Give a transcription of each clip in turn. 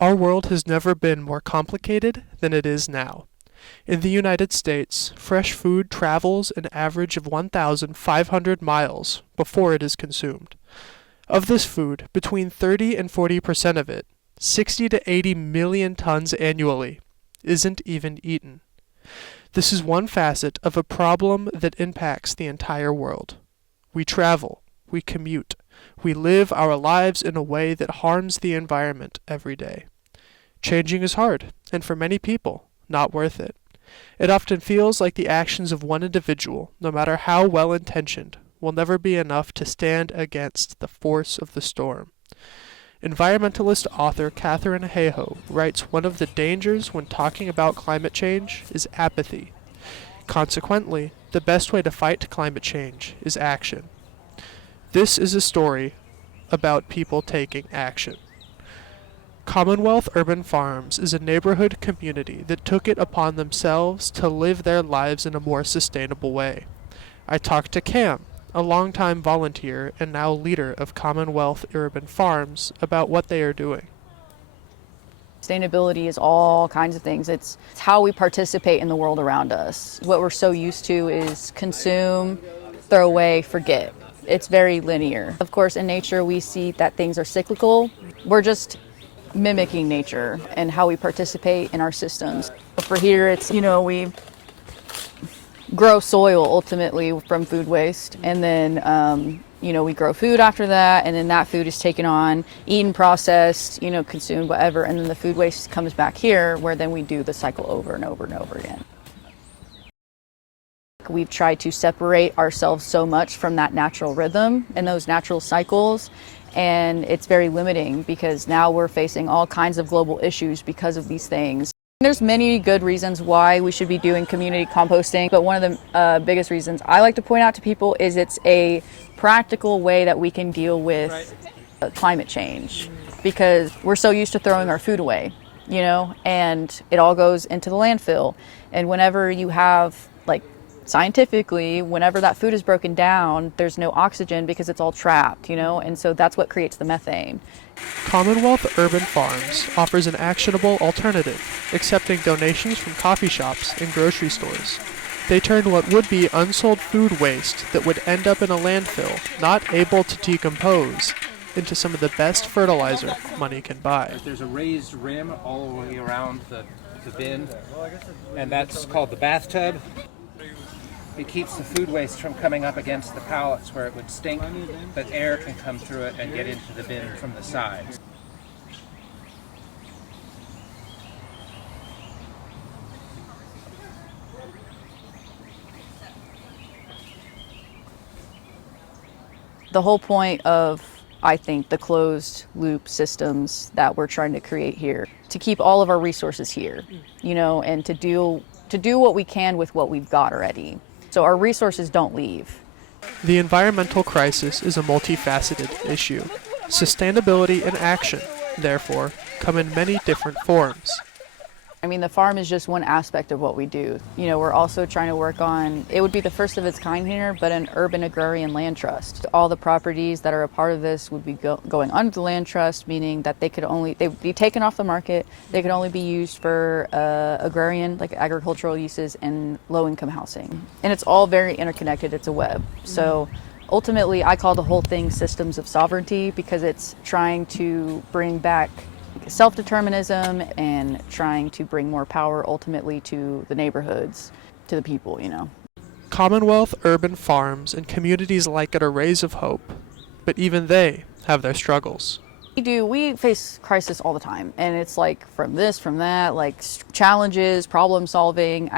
Our world has never been more complicated than it is now. In the United States, fresh food travels an average of 1,500 miles before it is consumed. Of this food, between 30 and 40% of it, 60 to 80 million tons annually, isn't even eaten. This is one facet of a problem that impacts the entire world. We travel, we commute, we live our lives in a way that harms the environment every day. Changing is hard, and for many people, not worth it. It often feels like the actions of one individual, no matter how well-intentioned, will never be enough to stand against the force of the storm. Environmentalist author Katharine Hayhoe writes one of the dangers when talking about climate change is apathy. Consequently, the best way to fight climate change is action. This is a story about people taking action. Commonwealth Urban Farms is a neighborhood community that took it upon themselves to live their lives in a more sustainable way. I talked to Cam, a longtime volunteer and now leader of Commonwealth Urban Farms, about what they are doing. Sustainability is all kinds of things. It's how we participate in the world around us. What we're so used to is consume, throw away, forget. It's very linear. Of course, in nature, we see that things are cyclical. We're just mimicking nature and how we participate in our systems. For here, it's, we grow soil ultimately from food waste, and then we grow food after that, and then that food is taken on, eaten, processed, consumed, whatever, and then the food waste comes back here, where then we do the cycle over and over and over again. We've tried to separate ourselves so much from that natural rhythm and those natural cycles, and it's very limiting because now we're facing all kinds of global issues because of these things. There's many good reasons why we should be doing community composting, but one of the biggest reasons I like to point out to people is it's a practical way that we can deal with climate change, because we're so used to throwing our food away, and it all goes into the landfill. And whenever you have, scientifically, whenever that food is broken down, there's no oxygen because it's all trapped, and so that's what creates the methane. Commonwealth Urban Farms offers an actionable alternative, accepting donations from coffee shops and grocery stores. They turn what would be unsold food waste that would end up in a landfill, not able to decompose, into some of the best fertilizer money can buy. There's a raised rim all the way around the bin, and that's called the bathtub. It keeps the food waste from coming up against the pallets where it would stink, but air can come through it and get into the bin from the sides. The whole point of, I think, the closed loop systems that we're trying to create here, to keep all of our resources here, and to do what we can with what we've got already. So our resources don't leave. The environmental crisis is a multifaceted issue. Sustainability and action, therefore, come in many different forms. The farm is just one aspect of what we do. We're also trying to work on, it would be the first of its kind here, but an urban agrarian land trust. All the properties that are a part of this would be going under the land trust, meaning that they would be taken off the market. They could only be used for agrarian, agricultural uses, and low-income housing. And it's all very interconnected. It's a web. So ultimately, I call the whole thing systems of sovereignty, because it's trying to bring back self-determinism and trying to bring more power ultimately to the neighborhoods, to the people, Commonwealth Urban Farms and communities like it are rays of hope, but even they have their struggles. We face crisis all the time, and it's from this, from that, challenges, problem solving.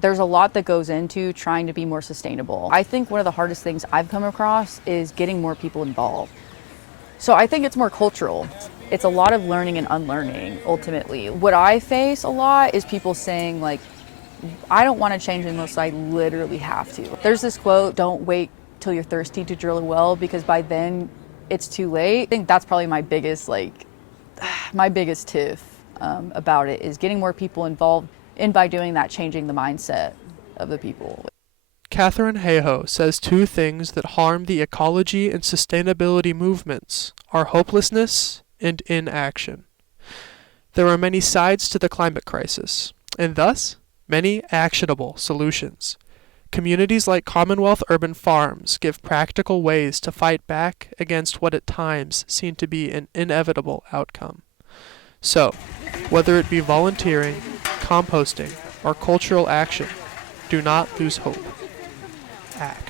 There's a lot that goes into trying to be more sustainable. I think one of the hardest things I've come across is getting more people involved. So I think it's more cultural. It's a lot of learning and unlearning, ultimately. What I face a lot is people saying, I don't want to change unless I literally have to. There's this quote, don't wait till you're thirsty to drill a well, because by then it's too late. I think that's probably my biggest, my biggest tiff about it, is getting more people involved, and by doing that, changing the mindset of the people. Katharine Hayhoe says two things that harm the ecology and sustainability movements are hopelessness and inaction. There are many sides to the climate crisis, and thus many actionable solutions. Communities like Commonwealth urban farms give practical ways to fight back against what at times seem to be an inevitable outcome. So, whether it be volunteering, composting, or cultural action, do not lose hope. Act.